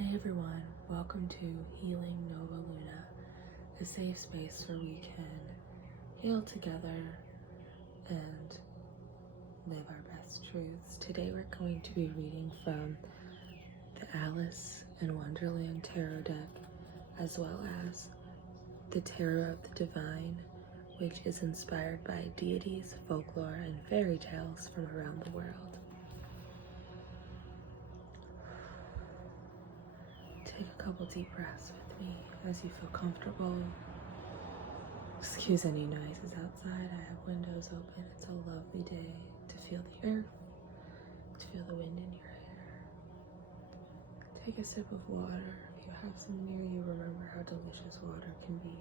Hey everyone, welcome to Healing Nova Luna, a safe space where we can heal together and live our best truths. Today we're going to be reading from the Alice in Wonderland Tarot deck, as well as the Tarot of the Divine, which is inspired by deities, folklore, and fairy tales from around the world. Take a couple deep breaths with me as you feel comfortable. Excuse any noises outside. I have windows open. It's a lovely day to feel the earth, to feel the wind in your hair. Take a sip of water. If you have some near you, remember how delicious water can be.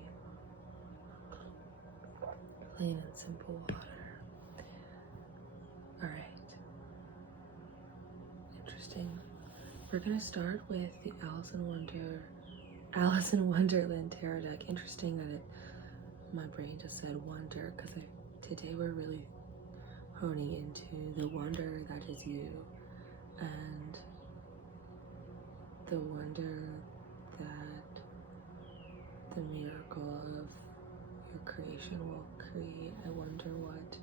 Plain and simple water. Alright. Interesting. We're gonna start with the Alice in Wonderland Tarot deck. Interesting that my brain just said wonder, because today we're really honing into the wonder that is you, and the wonder that the miracle of your creation will create. I wonder what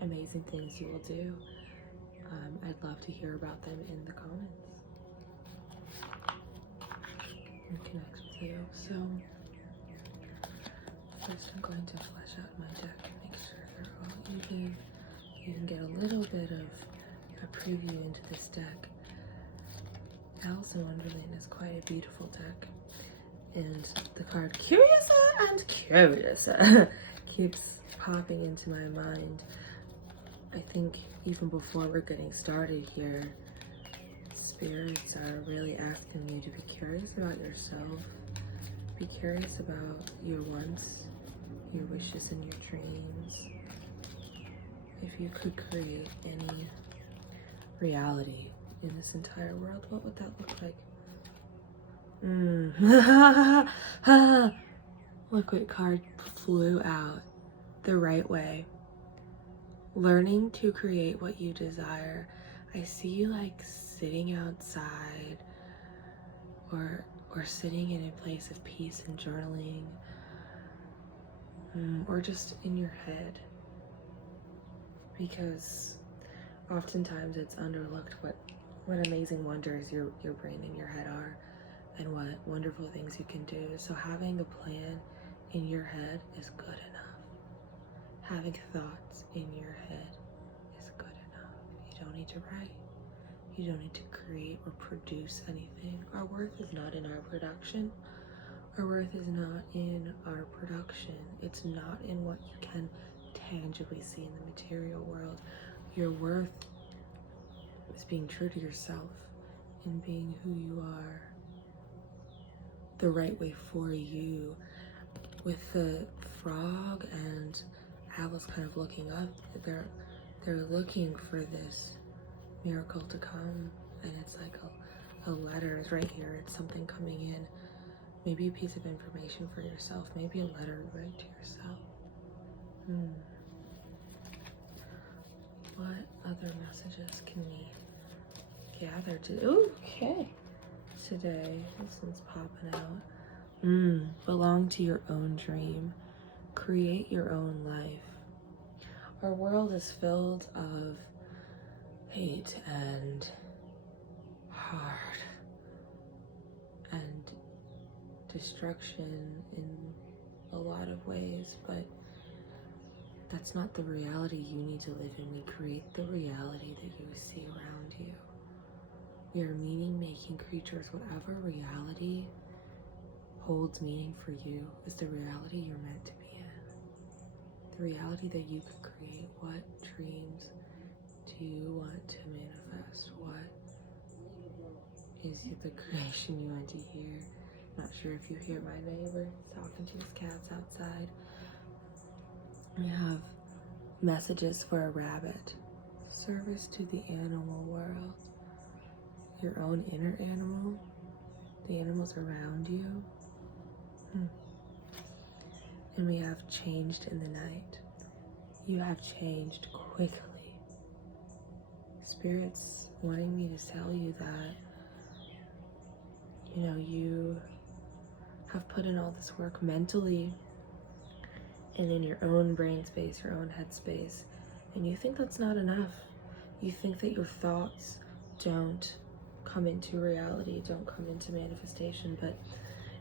amazing things you will do. I'd love to hear about them in the comments and connect with you. So first I'm going to flesh out my deck and make sure they're all even. You can get a little bit of a preview into this deck. Alice in Wonderland is quite a beautiful deck, and the card Curiouser and Curiouser keeps popping into my mind. I think even before we're getting started here, spirits are really asking you to be curious about yourself. Be curious about your wants, your wishes, and your dreams. If you could create any reality in this entire world, what would that look like? Look what card flew out. The right way. Learning to create what you desire. I see you like sitting outside or sitting in a place of peace and journaling, or just in your head, because oftentimes it's underlooked what amazing wonders your brain and your head are, and what wonderful things you can do. So having a plan in your head is good enough. Having thoughts in your head is good enough. You don't need to write. You don't need to create or produce anything. Our worth is not in our production. Our worth is not in our production. It's not in what you can tangibly see in the material world. Your worth is being true to yourself and being who you are, the right way for you. With the frog and Alice kind of looking up, they're looking for this miracle to come, and it's like a letter is right here. It's something coming in, maybe a piece of information for yourself, maybe a letter right to yourself. What other messages can we gather to? Okay, today this one's popping out. Belong to your own dream. Create your own life. Our world is filled of hate and hard and destruction in a lot of ways, but that's not the reality you need to live in. We create the reality that you see around you. We are meaning-making creatures. Whatever reality holds meaning for you is the reality you're meant to be in. The reality that you can create. What dreams do you want to manifest? What is the creation you want to hear? Not sure if you hear my neighbor talking to his cats outside. We have messages for a rabbit. Service to the animal world. Your own inner animal. The animals around you. And we have changed in the night. You have changed quickly. Spirits wanting me to tell you that You know, you have put in all this work mentally and in your own brain space, your own head space, and you think that's not enough. You think that your thoughts don't come into reality, don't come into manifestation, but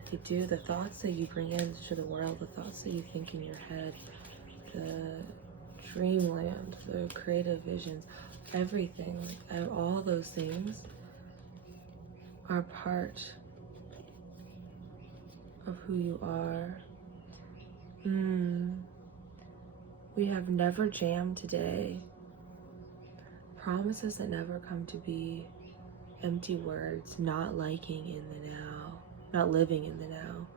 they do. The thoughts that you bring into the world, the thoughts that you think in your head, the dreamland, the creative visions, everything, all those things are part of who you are. We have never jammed today. Promises that never come to be, empty words, not liking in the now, not living in the now.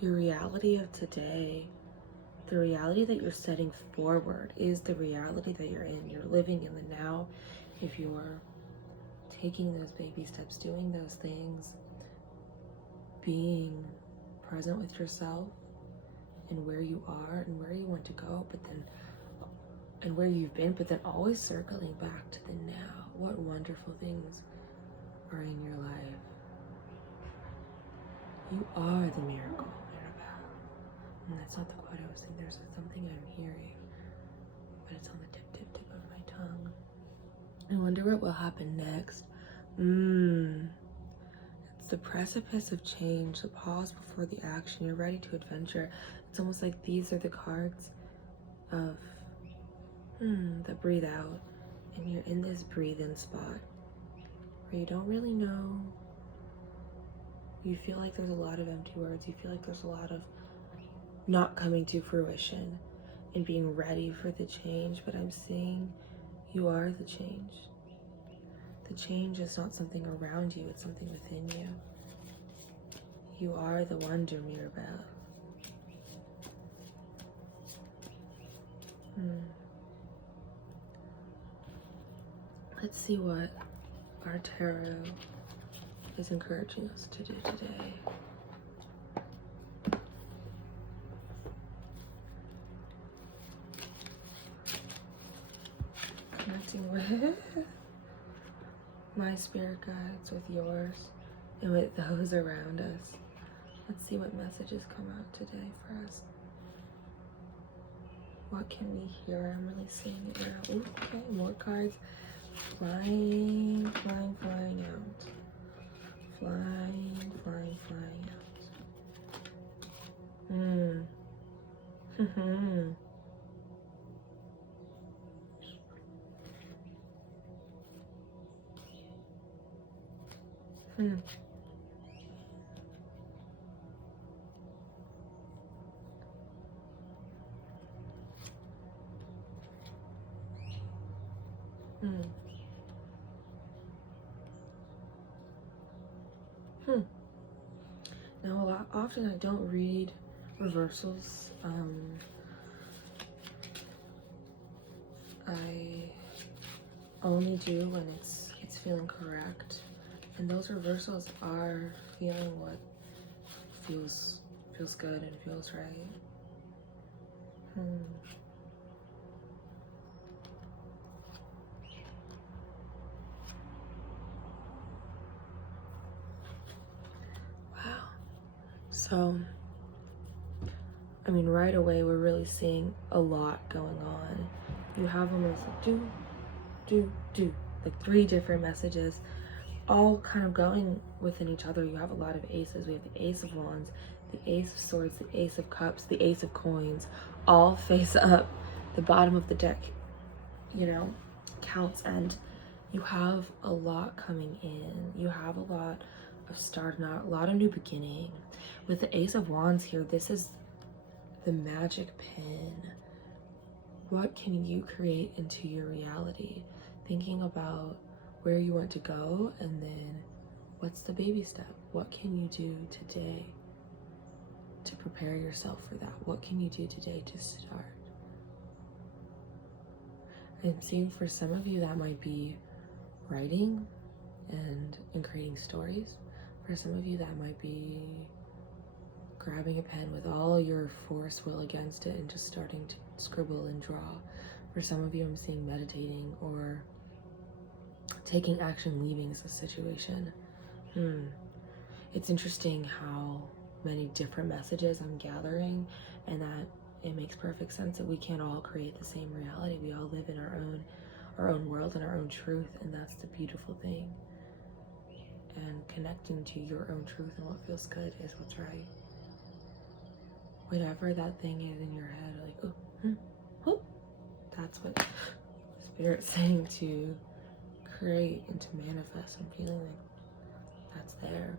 Your reality of today, the reality that you're setting forward is the reality that you're in. You're living in the now. If you're taking those baby steps, doing those things, being present with yourself and where you are and where you want to go, but then and where you've been, but then always circling back to the now. What wonderful things are in your life. You are the miracle, Mirabelle. And that's not the quote I was saying. There's something I'm hearing, but it's on the tip of my tongue. I wonder what will happen next. It's the precipice of change, the pause before the action. You're ready to adventure. It's almost like these are the cards of that breathe out, and you're in this breathe in spot where you don't really know. You feel like there's a lot of empty words. You feel like there's a lot of not coming to fruition and being ready for the change, but I'm seeing you are the change. The change is not something around you, it's something within you. You are the wonder, Mirabelle. Let's see what our tarot is encouraging us to do today. Connecting with my spirit guides, with yours, and with those around us. Let's see what messages come out today for us. What can we hear? I'm really seeing it now. Ooh, okay, more cards. Flying out. Flying, Now, often I don't read reversals. I only do when it's feeling correct, and those reversals are feeling what feels good and feels right. Wow. So, I mean, right away we're really seeing a lot going on. You have almost like 3 different messages, all kind of going within each other. You have a lot of aces. We have the Ace of Wands, the Ace of Swords, the Ace of Cups, the Ace of Coins, all face up. The bottom of the deck, counts, and you have a lot coming in. You have a lot of starting out, a lot of new beginning. With the Ace of Wands here, this is the magic pin. What can you create into your reality? Thinking about where you want to go, and then what's the baby step? What can you do today to prepare yourself for that? What can you do today to start? I'm seeing for some of you that might be writing and creating stories. For some of you that might be grabbing a pen with all your force will against it and just starting to scribble and draw. For some of you, I'm seeing meditating or taking action, leaving the situation. It's interesting how many different messages I'm gathering, and that it makes perfect sense that we can't all create the same reality. We all live in our own world and our own truth, and that's the beautiful thing. And connecting to your own truth and what feels good is what's right. Whatever that thing is in your head, like, oh, that's what Spirit's saying to create and to manifest. I'm feeling like that's there.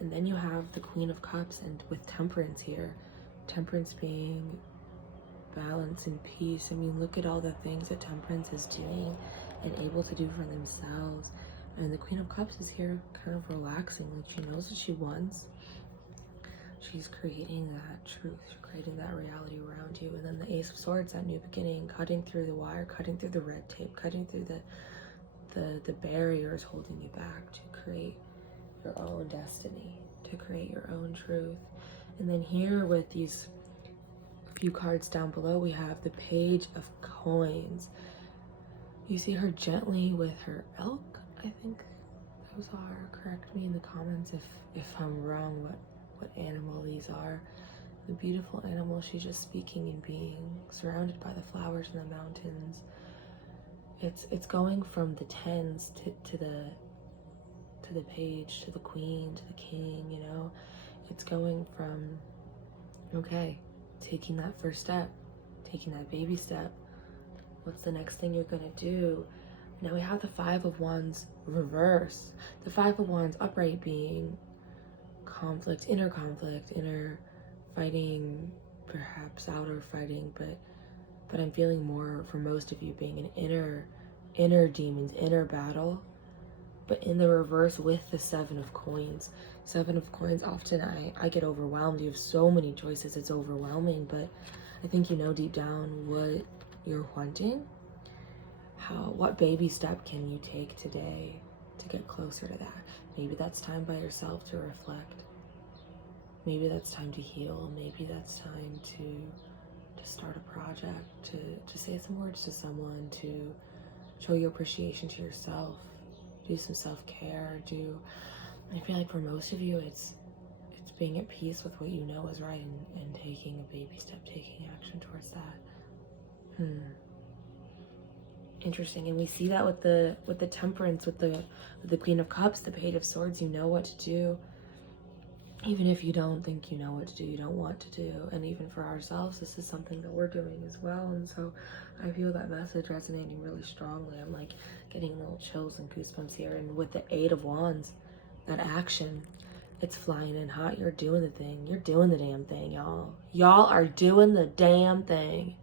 And then you have the Queen of Cups, and with Temperance here, Temperance being balance and peace. I mean, look at all the things that Temperance is doing and able to do for themselves. And the Queen of Cups is here kind of relaxing, like she knows what she wants. She's creating that truth, she's creating that reality around you. And then the Ace of Swords, that new beginning, cutting through the wire, cutting through the red tape, cutting through the barriers holding you back to create your own destiny, to create your own truth. And then here with these few cards down below, we have the Page of Coins. You see her gently with her elk, I think those are. Correct me in the comments if I'm wrong what animal these are. The beautiful animal, she's just speaking and being surrounded by the flowers in the mountains. It's going from the tens to the page, to the queen, to the king, you know. It's going from, okay, taking that first step, taking that baby step. What's the next thing you're gonna do? Now we have the Five of Wands reverse. The Five of Wands upright being conflict, inner fighting, perhaps outer fighting, but I'm feeling more for most of you being an inner demons, inner battle. But in the reverse with the Seven of Coins. Seven of Coins, often I get overwhelmed. You have so many choices, it's overwhelming, but I think you know deep down what you're wanting. What baby step can you take today to get closer to that? Maybe that's time by yourself to reflect. Maybe that's time to heal. Maybe that's time to start a project, to say some words to someone, to show your appreciation to yourself. Do some self-care. I feel like for most of you, it's being at peace with what you know is right and taking a baby step, taking action towards that. Interesting. And we see that with the Temperance, with the Queen of Cups, the Page of Swords. You know what to do. Even if you don't think you know what to do, you don't want to do. And even for ourselves, this is something that we're doing as well. And so I feel that message resonating really strongly. I'm like getting little chills and goosebumps here. And with the Eight of Wands, that action, it's flying in hot. You're doing the thing. You're doing the damn thing, y'all. Y'all are doing the damn thing.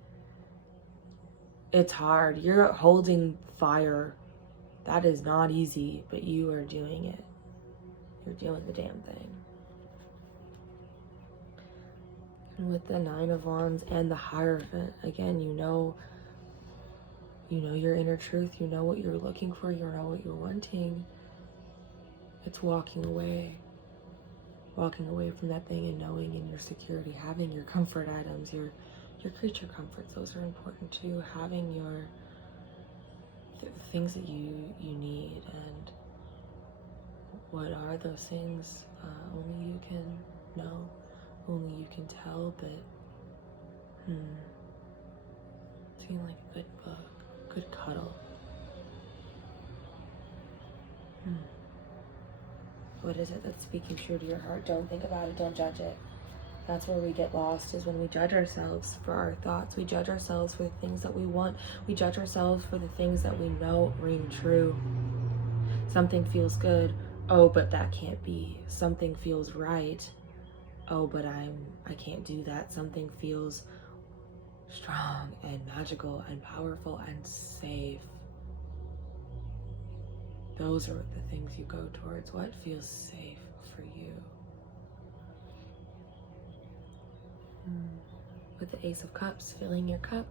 It's hard. You're holding fire. That is not easy, but you are doing it. You're doing the damn thing. And with the Nine of Wands and the Hierophant, again, you know your inner truth, you know what you're looking for, you know what you're wanting. It's walking away from that thing and knowing in your security, having your comfort items, your creature comforts, those are important too, having your things that you need. And what are those things? Only you can know. Only you can tell, but seems like a good book, good cuddle. What is it that's speaking true to your heart? Don't think about it, don't judge it. That's where we get lost, is when we judge ourselves for our thoughts. We judge ourselves for the things that we want. We judge ourselves for the things that we know ring true. Something feels good. Oh, but that can't be. Something feels right. Oh, but I can't do that. Something feels strong and magical and powerful and safe. Those are the things you go towards. What feels safe for you? With the Ace of Cups, filling your cup,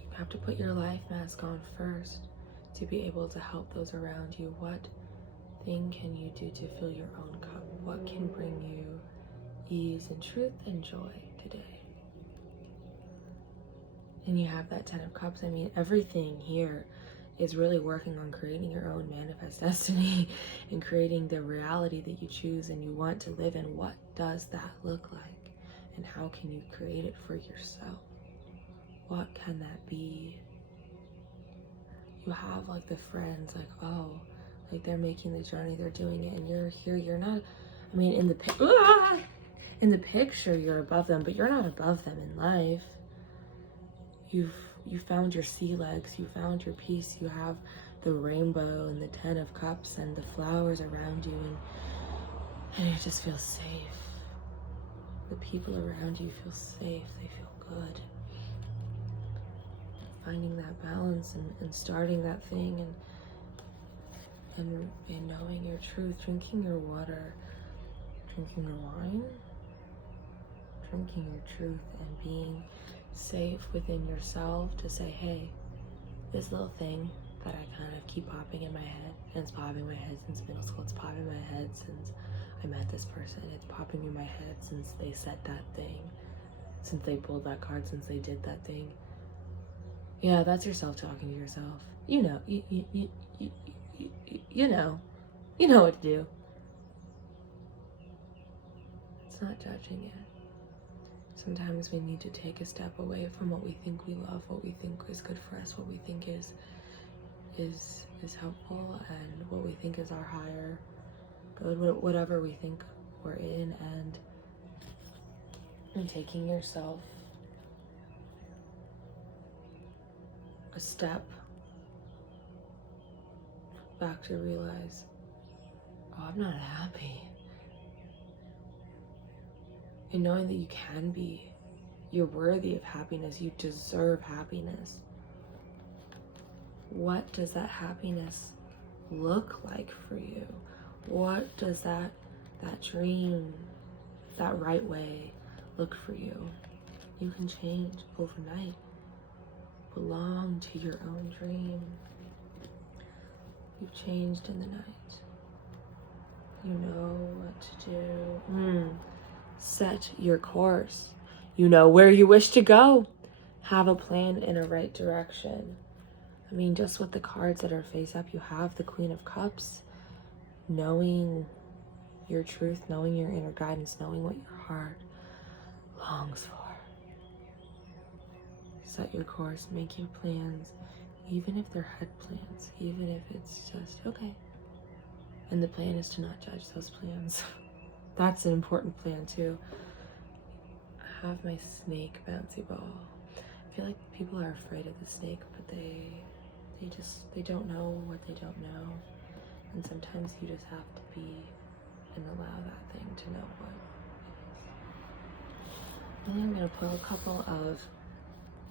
you have to put your life mask on first to be able to help those around you. What thing can you do to fill your own cup? What can bring you ease and truth and joy today? And you have that Ten of Cups. I mean, everything here is really working on creating your own manifest destiny and creating the reality that you choose and you want to live in. What does that look like? And how can you create it for yourself? What can that be? You have like the friends, like, oh, like they're making the journey, they're doing it, and you're here, you're not, I mean, in the picture, you're above them, but you're not above them in life. You found your sea legs, you found your peace, you have the rainbow and the 10 of cups and the flowers around you, and you just feel safe. The people around you feel safe, they feel good. Finding that balance and starting that thing and knowing your truth, drinking your water, drinking your wine, drinking your truth, and being safe within yourself to say, hey, this little thing that I kind of keep popping in my head, and it's popping in my head since middle school, it's popping in my head since I met this person, it's popping in my head since they said that thing, since they pulled that card, since they did that thing. Yeah, that's yourself talking to yourself. You know, you know what to do. It's not judging it. Sometimes we need to take a step away from what we think we love, what we think is good for us, what we think is helpful, and what we think is our higher good, whatever we think we're in, and taking yourself a step back to realize, oh, I'm not happy. And knowing that you can be, you're worthy of happiness, you deserve happiness. What does that happiness look like for you? What does that dream, that right way look for you? You can change overnight. Belong to your own dream. You've changed in the night. You know what to do. Set your course. You know where you wish to go. Have a plan in a right direction. I mean, just with the cards that are face up, you have the Queen of Cups. Knowing your truth, knowing your inner guidance, knowing what your heart longs for. Set your course, make your plans, even if they're head plans, even if it's just, okay. And the plan is to not judge those plans. That's an important plan too. I have my snake bouncy ball. I feel like people are afraid of the snake, but they don't know what they don't know. And sometimes you just have to be and allow that thing to know what it is. And I'm gonna pull a couple of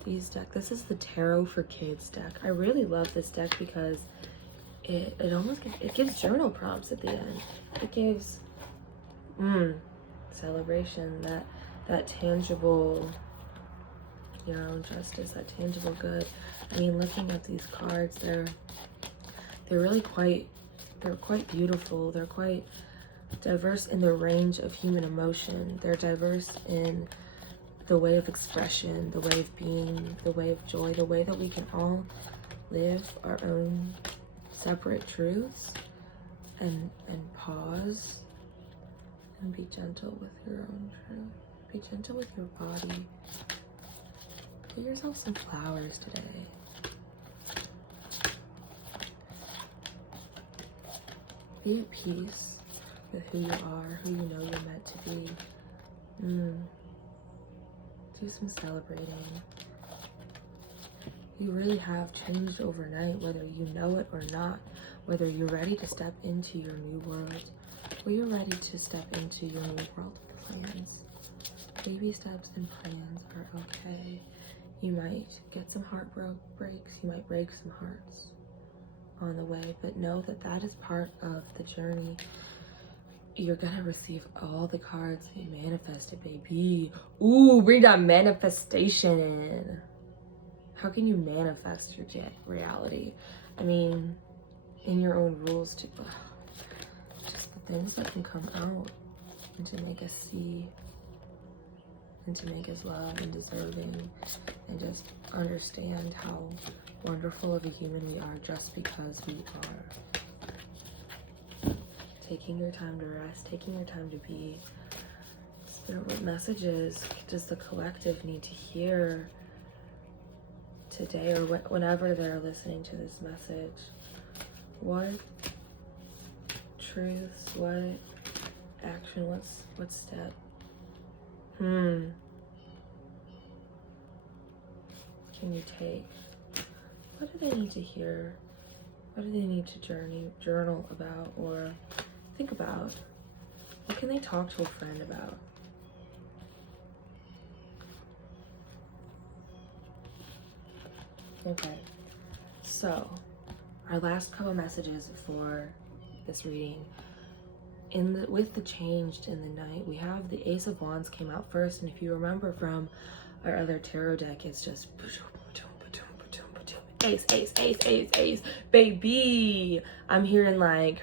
these decks. This is the Tarot for Kids deck. I really love this deck because it gives journal prompts at the end. It gives celebration, that tangible, your own justice, that tangible good. I mean, looking at these cards, they're really quite beautiful. They're quite diverse in the range of human emotion. They're diverse in the way of expression, the way of being, the way of joy, the way that we can all live our own separate truths and pause and be gentle with your own truth. Be gentle with your body. Get yourself some flowers today. Be at peace with who you are, who you know you're meant to be. Do some celebrating. You really have changed overnight, whether you know it or not, whether you're ready to step into your new world, or you're ready to step into your new world plans. Baby steps and plans are okay. You might get some breaks, you might break some hearts on the way, but know that that is part of the journey. You're gonna receive all the cards that you manifested, baby. Ooh, bring that manifestation in. How can you manifest your reality? I mean, in your own rules too. Just the things that can come out and to make us see and to make us love and deserving and just understand how wonderful of a human we are just because we are. Taking your time to rest, taking your time to be. Spirit, what messages does the collective need to hear today, or whenever they're listening to this message? What truths, what action, what step? Can you take? What do they need to hear? What do they need to journal about or think about? What can they talk to a friend about? Okay, so our last couple messages for this reading. With the change in the night, we have the Ace of Wands came out first, and if you remember from our other tarot deck, it's just ace, ace, ace, ace, ace, baby. I'm hearing like,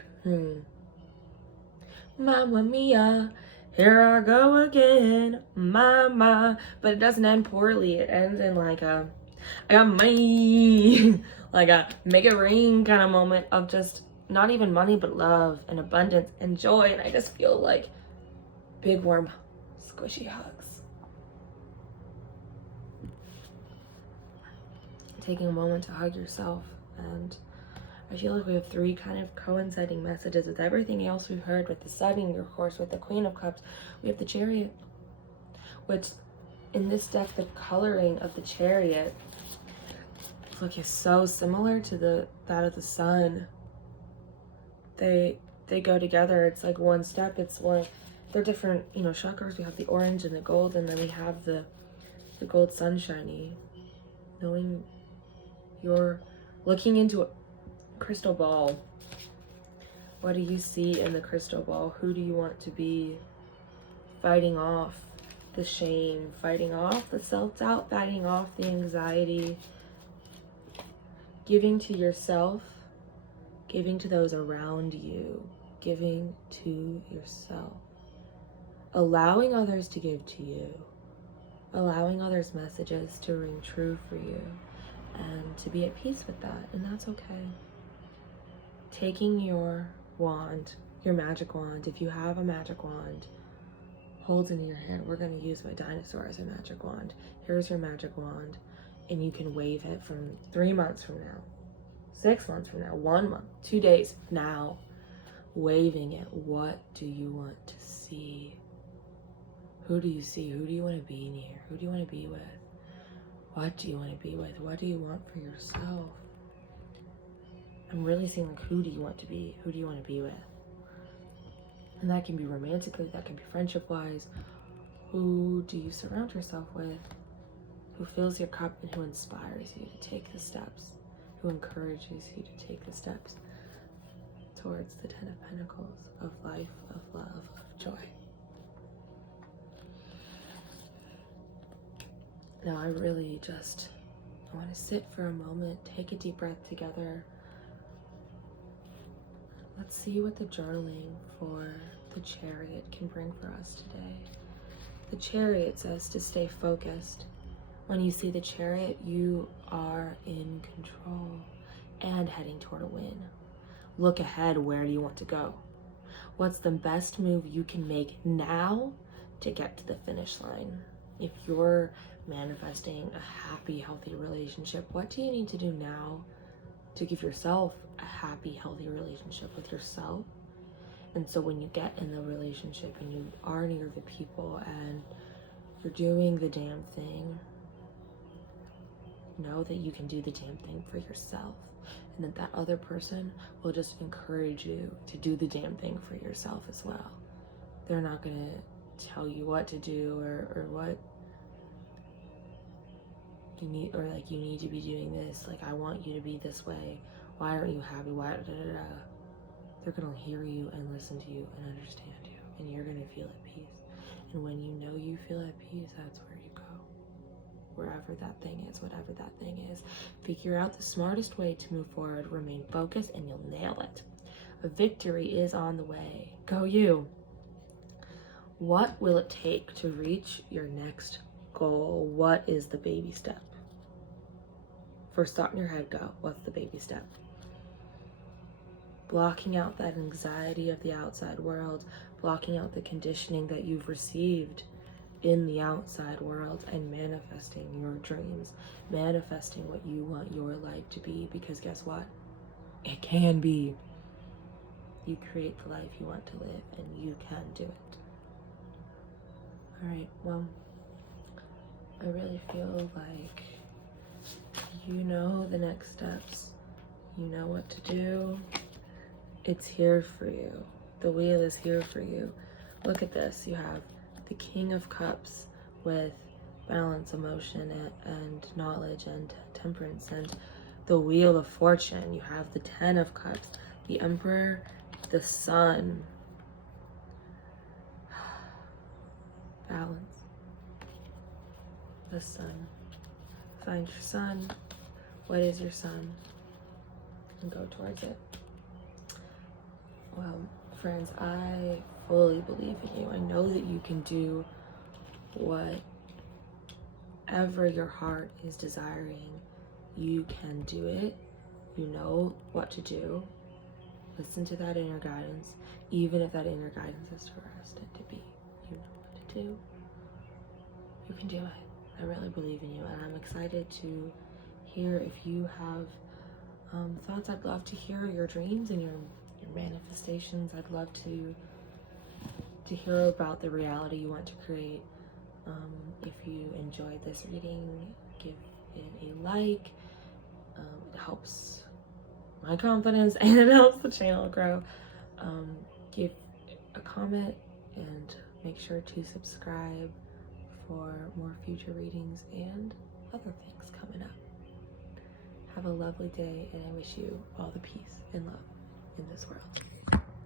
Mamma mia, here I go again, mama. But it doesn't end poorly. It ends in like I got money, like a make it rain kind of moment of just not even money, but love and abundance and joy. And I just feel like big, warm, squishy hugs. Taking a moment to hug yourself. And I feel like we have three kind of coinciding messages with everything else we've heard, with the Sun, of course, with the Queen of Cups. We have the Chariot, which in this deck, the coloring of the Chariot, look, is so similar to that of the Sun. They go together. It's like one step. It's one. They're different, chakras. We have the orange and the gold, and then we have the gold sunshiny. Knowing you're looking into a crystal ball. What do you see in the crystal ball? Who do you want to be? Fighting off the shame, fighting off the self-doubt, fighting off the anxiety, giving to yourself, giving to those around you, giving to yourself, allowing others to give to you, allowing others' messages to ring true for you, and to be at peace with that, and that's okay. Taking your wand, your magic wand, if you have a magic wand, hold it in your hand. We're going to use my dinosaur as a magic wand. Here's your magic wand, and you can wave it from 3 months from now, 6 months from now, 1 month, 2 days now, waving it. What do you want to see? Who do you see? Who do you want to be near? Who do you want to be with? What do you want to be with? What do you want for yourself? I'm really seeing like, who do you want to be? Who do you want to be with? And that can be romantically, that can be friendship-wise. Who do you surround yourself with? Who fills your cup and who inspires you to take the steps? Who encourages you to take the steps towards the 10 of Pentacles, of life, of love, of joy? Now I really just want to sit for a moment, take a deep breath together. Let's see what the journaling for the Chariot can bring for us today. The Chariot says to stay focused. When you see the Chariot, you are in control and heading toward a win. Look ahead. Where do you want to go? What's the best move you can make now to get to the finish line? If you're manifesting a happy, healthy relationship, what do you need to do now to give yourself a happy, healthy relationship with yourself? And so when you get in the relationship and you are near the people and you're doing the damn thing, know that you can do the damn thing for yourself, and that that other person will just encourage you to do the damn thing for yourself as well. They're not gonna tell you what to do or what you need, or like you need to be doing this, like I want you to be this way, why aren't you happy, why da, da, da. They're gonna hear you and listen to you and understand you, and you're gonna feel at peace. And when you know you feel at peace, that's where you go. Wherever that thing is, whatever that thing is, figure out the smartest way to move forward, remain focused, and you'll nail it. A victory is on the way. Go you. What will it take to reach your next goal? What is the baby step First thought in your head, go. What's the baby step? Blocking out that anxiety of the outside world, blocking out the conditioning that you've received in the outside world, and manifesting your dreams, manifesting what you want your life to be, because guess what? It can be. You create the life you want to live, and you can do it. All right, well, I really feel like you know the next steps. You know what to do. It's here for you. The wheel is here for you. Look at this. You have the King of Cups with balance, emotion, and knowledge and temperance, and the Wheel of Fortune. You have the Ten of Cups, the Emperor, the Sun. Balance. The Sun. Find your sun. What is your sun? And go towards it. Well, friends, I fully believe in you. I know that you can do whatever your heart is desiring. You can do it. You know what to do. Listen to that inner guidance. Even if that inner guidance is to rest and to be, you know what to do. You can do it. I really believe in you, and I'm excited to hear if you have thoughts. I'd love to hear your dreams and your manifestations. I'd love to hear about the reality you want to create. If you enjoyed this reading, give it a like. It helps my confidence and it helps the channel grow. Give a comment and make sure to subscribe for more future readings and other things coming up. Have a lovely day, and I wish you all the peace and love in this world.